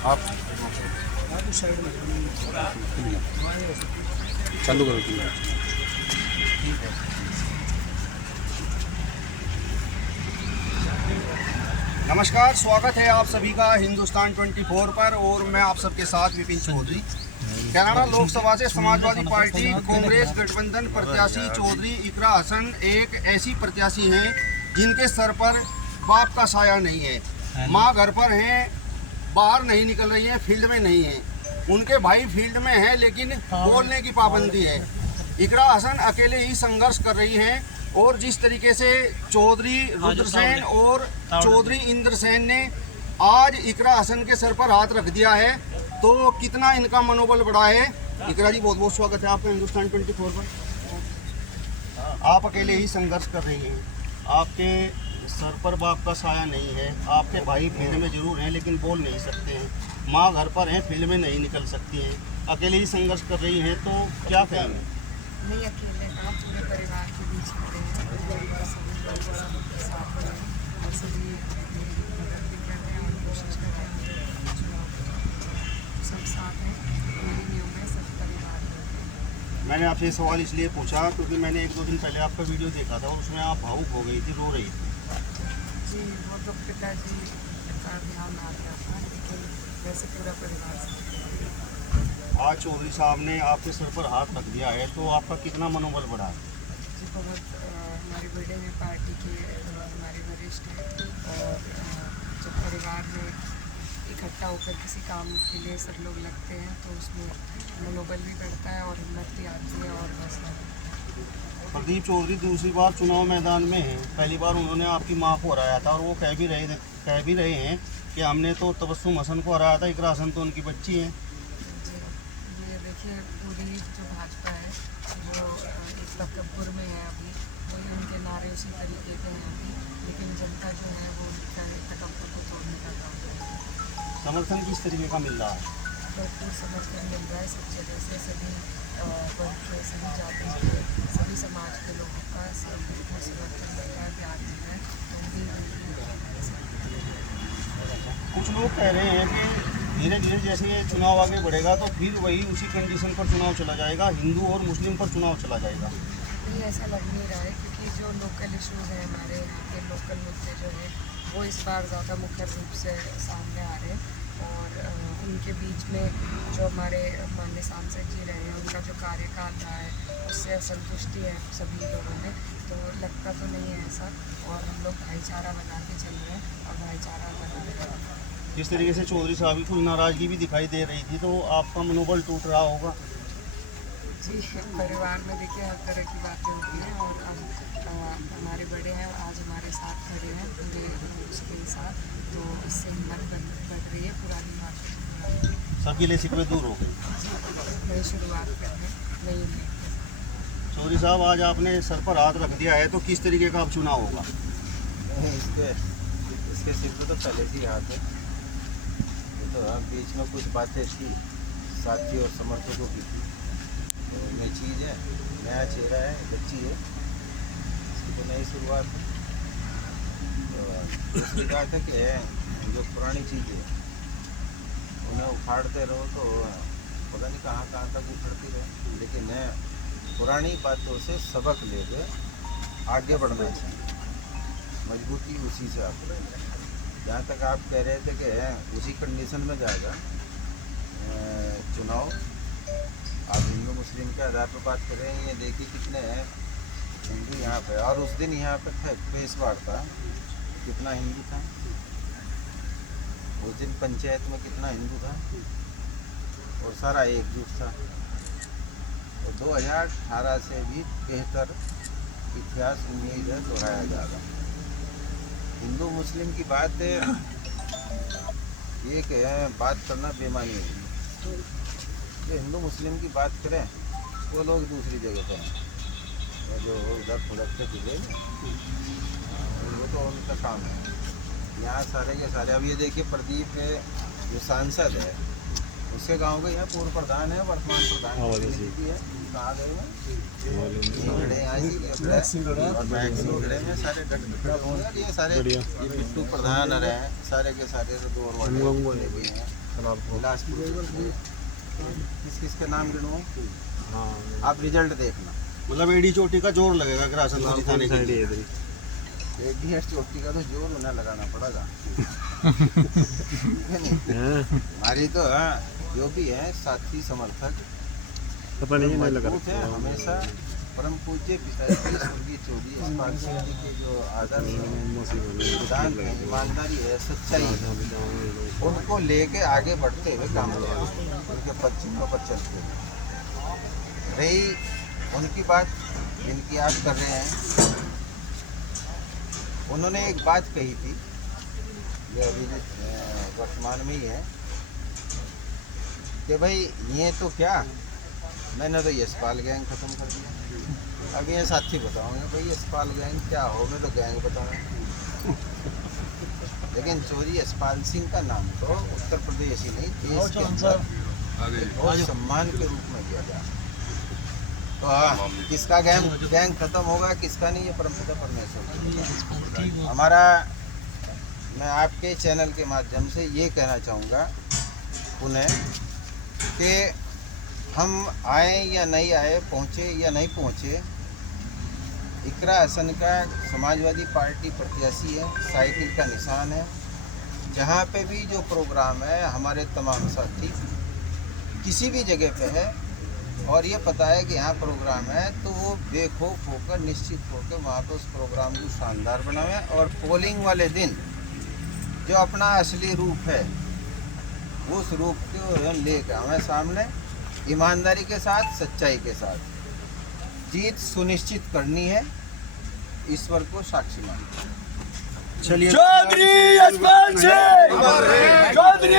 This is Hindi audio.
आप चालू करो तुम। नमस्कार, स्वागत है आप सभी का हिंदुस्तान 24 पर और मैं आप सबके साथ विपिन चौधरी। कैनाडा लोकसभा से समाजवादी पार्टी कांग्रेस गठबंधन प्रत्याशी चौधरी इकरा हसन एक ऐसी प्रत्याशी हैं जिनके सर पर बाप का साया नहीं है। माँ घर पर हैं, बाहर नहीं निकल रही हैं, फील्ड में नहीं हैं। उनके भाई फील्ड में हैं लेकिन बोलने की पाबंदी है। इकरा हसन अकेले ही संघर्ष कर रही हैं और जिस तरीके से चौधरी रुद्रसेन और चौधरी इंद्रसेन ने आज इकरा हसन के सर पर हाथ रख दिया है तो कितना इनका मनोबल बढ़ा है। इकरा जी, बहुत बहुत स्वागत है आपका हिंदुस्तान 24 पर। आप अकेले ही संघर्ष कर रही हैं, आपके सर पर बाप का साया नहीं है। आपके भाई फील्ड में जरूर हैं लेकिन बोल नहीं सकते हैं। माँ घर पर हैं, फील्ड में नहीं निकल सकती हैं। अकेले ही संघर्ष कर रही हैं तो क्या कहेंगे? नहीं अकेले, आप पूरे परिवार के बीच खड़े हैं, सभी लोग सबके साथ हैं और सभी मेरी मदद भी कर रहे हैं और कोशिश कर रहे हैं सब साथ हैं। मेरी न्यूज़ में सब परिवार है। मैंने आपसे ये सवाल इसलिए पूछा क्योंकि मैंने 1-2 दिन पहले आपका वीडियो देखा था और उसमें आप भावुक हो गई थी, रो रही थी। जी, वो तो पिताजी का ध्यान आ गया था लेकिन वैसे पूरा परिवार साथ है। आज चौधरी साहब ने आपके सर पर हाथ रख दिया है तो आपका कितना मनोबल बढ़ा है? जी, बहुत हमारे बड़े हैं, पार्टी के हमारे वरिष्ठ हैं और जब परिवार में इकट्ठा होकर किसी काम के लिए सब लोग लगते हैं तो उसमें मनोबल भी बढ़ता है और हिम्मत भी आती है और हौसला। प्रदीप चौधरी दूसरी बार चुनाव मैदान में हैं। पहली बार उन्होंने आपकी मां को हराया था और वो कह भी रहे हैं कि हमने तो तबस्सुम हसन को हराया था, इकरा हसन तो उनकी बच्ची हैं। जी, ये देखिए पूरी जो भाजपा है वो एक तकब्बुर में है अभी, वही उनके नारे उसी तरीके के हैं अभी, लेकिन जनता जो है वो उनका तकब्बुर को तोड़ने का काम कर रही है। समर्थन किस तरीके का मिल रहा है? भरपूर समर्थन मिल रहा है सब जगह से, सभी वर्ग के, सभी जाति के, सभी समाज के लोगों का सब बिल्कुल समर्थन मिल रहा है, प्यार मिल रहा है। कुछ लोग कह रहे हैं कि धीरे धीरे जैसे ये चुनाव आगे बढ़ेगा तो फिर वही उसी कंडीशन पर चुनाव चला जाएगा, हिंदू और मुस्लिम पर चुनाव चला जाएगा। नहीं, ऐसा लग नहीं रहा है क्योंकि जो लोकल इश्यूज़ हैं हमारे यहाँ के, लोकल मुद्दे जो हैं वो इस बार ज़्यादा मुख्य रूप से सामने आ रहे हैं और उनके बीच में जो हमारे माननीय सांसद जी रहे हैं उनका जो कार्यकाल रहा है उससे असंतुष्टि है सभी लोगों में, तो लगता तो नहीं है ऐसा और हम लोग भाईचारा बना के चल रहे हैं और भाईचारा बना रहे हैं। जिस तरीके से चौधरी साहब की कुछ नाराज़गी भी दिखाई दे रही थी तो आपका मनोबल टूट रहा होगा। जी, परिवार में देखिए हर तरह की बातें होती हैं और हम हमारे बड़े हैं और आज हमारे साथ खड़े हैं पूरे उसके साथ, तो इससे हिम्मत बढ़ रही है, पुरानी बात सबके लिए शिकवे दूर हो गई। नई शुरुआत करने नई उम्मीद के साथ। चौधरी साहब, आज आपने सर पर हाथ रख दिया है तो किस तरीके का अब चुनाव होगा? इसके सिर पे तो पहले से ही हाथ है। ये तो बीच में कुछ बातें थी साथी और समर्थकों की थी, तो नई चीज़ है, नया चेहरा है, बच्ची है, इसकी तो नई शुरुआत है। तो उसकी बात है कि जो पुरानी चीज़ें उन्हें उखाड़ते रहो तो पता नहीं कहाँ कहाँ तक उखड़ती रहे, लेकिन पुरानी बातों से सबक लेकर आगे बढ़ना चाहिए। मजबूती उसी से आप जहाँ तक आप कह रहे थे कि उसी कंडीशन में जाएगा चुनाव। आप हिंदू मुस्लिम के आधार पर बात कर रहे हैं, ये देखिए कितने हिंदू यहाँ पे, और उस दिन यहाँ पे थे प्रेस वार्ता, कितना हिंदू था उस दिन, पंचायत में कितना हिंदू था और सारा एकजुट था। तो 2018 से भी बेहतर इतिहास उम्मीद है दोहराया जाएगा। हिंदू मुस्लिम की बात एक बात करना बेमानी है। जो हिंदू मुस्लिम की बात करें वो लोग दूसरी जगह पे हैं, जो उधर फुलकते फिरे वो तो उनका काम है। यहाँ सारे के सारे, अब ये देखिए प्रदीप जो सांसद है उसके गांव के यहाँ पूर्व प्रधान है, वर्तमान प्रधान है, कहाँ गए हैं और बैग सिंगड़े में सारे ये सारे ये बिट्टू प्रधान रहे हैं, सारे के सारे 2 वार्ड हैं, बिलासपुर किस किस के नाम गिनूं? आप रिजल्ट देखना। मतलब एडी चोटी का जोर लगेगा ग्रासन को जिताने के लिए। एडी और चोटी का तो जोर उन्हें लगाना पड़ेगा। हमारी तो जो भी है साथी समर्थक मजबूत है हमेशा। परम पूज्य पिताजी स्वर्गीय चौधरी यशपाल सिंह जी के जो आदर्श सिद्धांत है, ईमानदारी है, सच्चाई है, उनको लेके आगे बढ़ते हुए काम किया, उनके पश्चिमों पर चलते हुए। रही उनकी बात जिनकी आप कर रहे हैं, उन्होंने एक बात कही थी जो अभी वर्तमान में ही है कि भाई ये तो क्या, मैंने तो यशपाल गैंग खत्म कर दिया। अब ये साथी बताओगे भाई यशपाल गैंग क्या हो, मैं तो गैंग बताऊंगा। लेकिन चौधरी यशपाल सिंह का नाम तो उत्तर प्रदेश ही नहीं देश के अंदर बहुत सम्मान के रूप में दिया गया। तो हाँ, किसका गैंग खत्म होगा किसका नहीं, ये परमपिता परमेश्वर। हमारा, मैं आपके चैनल के माध्यम से ये कहना चाहूँगा पुनः कि हम आए या नहीं आए, पहुँचे या नहीं पहुँचे, इकरा हसन का समाजवादी पार्टी प्रत्याशी है, साइकिल का निशान है। जहाँ पे भी जो प्रोग्राम है हमारे तमाम साथी किसी भी जगह पे है और ये पता है कि यहाँ प्रोग्राम है, तो वो बेखौफ होकर निश्चित होकर वहाँ पे उस प्रोग्राम को शानदार बनावे और पोलिंग वाले दिन जो अपना असली रूप है उस रूप को लेकर हमें सामने ईमानदारी के साथ, सच्चाई के साथ जीत सुनिश्चित करनी है, ईश्वर को साक्षी मानना। चलिए चौधरी यशपाल सिंह, चौधरी